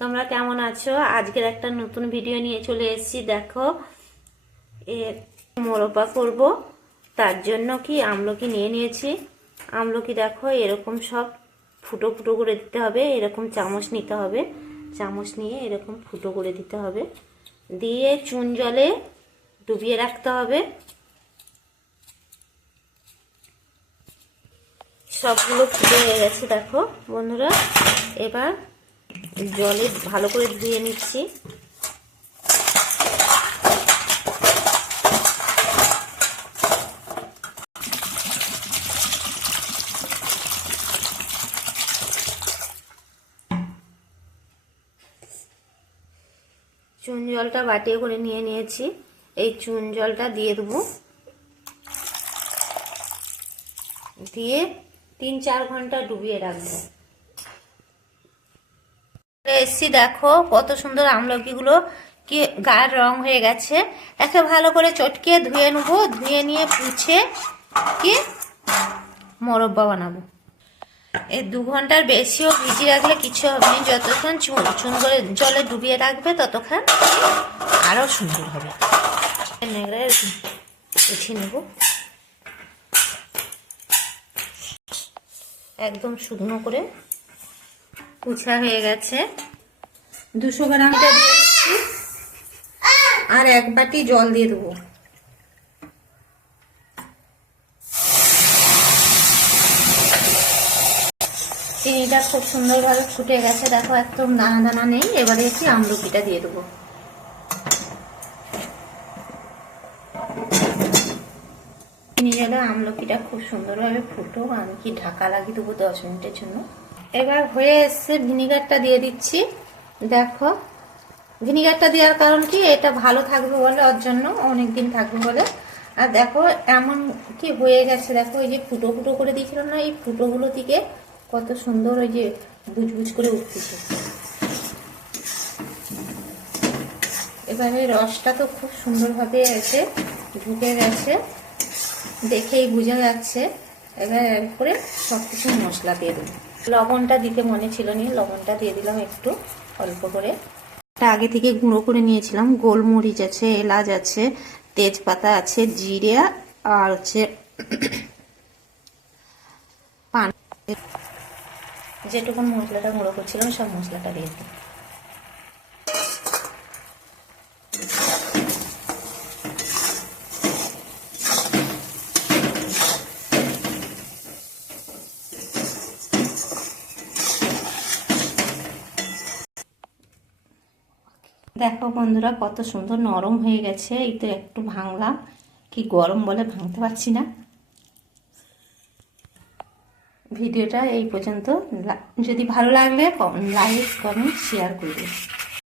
তোমরা কেমন আছো? আজকের একটা নতুন ভিডিও নিয়ে চলে এসেছি। দেখো, এর মোরব্বা করব। তার জন্য কি আমলকি নিয়ে নিয়েছি। আমলকি দেখো এরকম সব ফুটো ফুটো করে দিতে হবে। এরকম চামচ নিতে হবে, চামচ নিয়ে এরকম ফুটো করে দিতে হবে, দিয়ে চুন জলে ডুবিয়ে রাখতে হবে। সবগুলো ফুটে হয়ে গেছে দেখো বন্ধুরা। এবার জলে ভালো করে ধুয়ে নিচ্ছি। চুন জলটা বাটিয়ে করে নিয়ে নিয়েছি। এই চুন জলটা দিয়ে দেবো, দিয়ে 3-4 ঘন্টা ডুবিয়ে রাখবো। এসছি দেখো কত সুন্দর আমলকিগুলো কি গায়ের রং হয়ে গেছে। একে ভালো করে চটকে ধুয়ে নেবো, ধুয়ে নিয়ে পুছে কি মোরব্বা বানাবো। এই 2 ঘন্টার বেশিও ভিজিয়ে রাখলে কিছু হবে না। যতক্ষণ চুন করে জলে ডুবিয়ে রাখবে ততক্ষণ আরো সুন্দর হবে। উঠে নেব, একদম শুকনো করে কুচা হয়ে গেছে। 200 গ্রামটা দিয়ে দিচ্ছি, আর 1 বাটি জল দিয়ে দেবো। চিনিটা খুব সুন্দরভাবে ফুটে গেছে দেখো, একদম দানা দানা নেই। এবারে একটু আমলকিটা দিয়ে দেবো। চিনি জলে আমলকিটা খুব সুন্দরভাবে ফুটো, আমি কি ঢাকা লাগিয়ে দেবো 10 মিনিটের জন্য। এবার হয়ে এসছে, ভিনিগারটা দিয়ে দিচ্ছি। দেখো ভিনিগারটা দেওয়ার কারণ কি, এটা ভালো থাকবে বলে, ওর জন্য অনেকদিন থাকবে বলে। আর দেখো এমন কি হয়ে গেছে, দেখো এই যে ফুটো ফুটো করে দিয়েছিলাম না, এই ফুটোগুলো থেকে কত সুন্দর ওই যে বুজবুজ করে উঠতেছে। এবারে রসটা তো খুব সুন্দরভাবে এসে ঢুকে গেছে, দেখেই বোঝা যাচ্ছে। এবার করে সব কিছু মশলা দিয়ে দেবো। লবণটা দিতে মনে ছিল না, লবণটা দিয়ে দিলাম একটু অল্প করে। আগে থেকে গুঁড়ো করে নিয়েছিলাম। গোলমরিচ আছে, এলাচ আছে, তেজপাতা আছে, জিরে আর হচ্ছে পান। যেটুকু মশলাটা গুঁড়ো করছিলাম সব মশলাটা দিয়ে দিই। দেখো বন্ধুরা কত সুন্দর নরম হয়ে গেছে। এই তো একটু ভাঙলাম, কি গরম বলে ভাঙতে পারছি না। ভিডিওটা এই পর্যন্ত। যদি ভালো লাগলে লাইক কমেন্ট শেয়ার করবে।